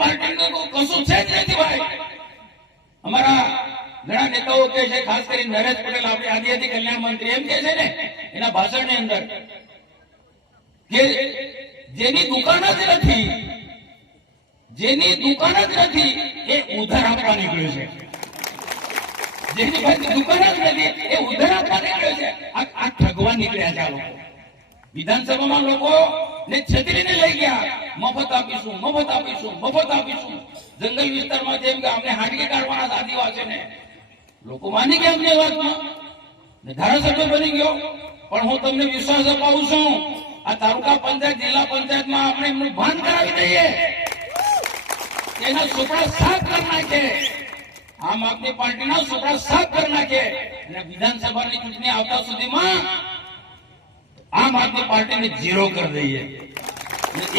પાર્ટીનું કશું છે જ નથી ભાઈ. અમારા ઘણા નેતાઓ કહે છે, ખાસ કરીને નરેશ પટેલ, આપણે આદિજાતિ કલ્યાણ મંત્રી, એમ કહે છે ને એના ભાષણની અંદર કે જેની દુકાન જ નથી, જેની દુકાન જ નથી એ ઉધાર આપવા નીકળ્યો છે. જેની પાસે દુકાન જ નથી એ ઉધાર આપવા નીકળ્યો છે. આ ઠગવા નીકળ્યા છે આ લોકો. વિધાનસભામાં લોકો ને છત્રીને લઈ ગયા, મફત આપીશું, મફત આપીશું, મફત આપીશું. જંગલ વિસ્તારમાં જેમ કે અમને હાડકી કાઢવાના આદિવાસીને લોકો માની ગયા અમને વાતમાં, ધારાસભ્ય બની ગયો. પણ હું તમને વિશ્વાસ અપાવું છું, આ તાલુકા પંચાયત, જિલ્લા પંચાયતમાં આપણે એમનું ભાન કરાવી દઈએ, એના સુપડા સાફ કરી નાખે, આમ આદમી પાર્ટીના સુપડા સાફ કરી નાખે, અને વિધાનસભાની ચૂંટણી આવતા સુધીમાં આમ આદમી પાર્ટીને ઝીરો કરી દઈએ.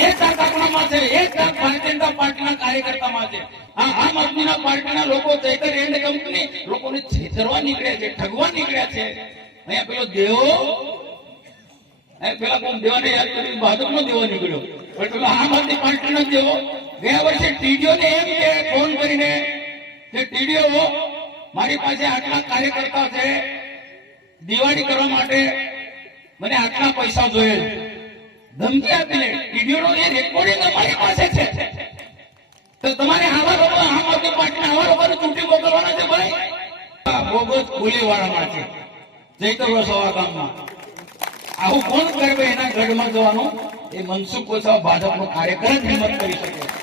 એક તાક આપણામાં છે, એક તાક ભારતીય જનતા પાર્ટીના કાર્યકર્તામાં છે. આમ આદમીના પાર્ટીના લોકો ચૈતર એન્ડ કંપની લોકોને છેતરવા નીકળ્યા છે, ઠગવા નીકળ્યા છે. અહીંયા પેલો દેવો, પેલા કોણ દેવાને યાદ કરી, ભાજપનો દેવો નીકળ્યો, પણ પેલો આમ આદમી પાર્ટીનો દેવો ગયા વર્ષે ટીડીઓ ને એમ કે ફોન કરીને કે ટીડીઓ મારી પાસે આટલા કાર્યકર્તા છે, દિવાળી કરવા માટે મને આટલા પૈસા જોઈએ, ધમકી આપીને ટીડીઓ એ રેકોર્ડિંગ અમારી પાસે છે. તો તમારે આવા લોકો, આમ આદમી પાર્ટીના આવા લોકોને ચૂંટણી મોકલવાના છે ભાઈ. બોગસ કુલીવાળામાં છે, ચૈતર વસાવા ગામમાં. આવું કોણ કરે એના ગઢમાં જવાનું? એ મનસુખ વસાવા ભાજપનો કાર્યકર જ હિંમત કરી શકે.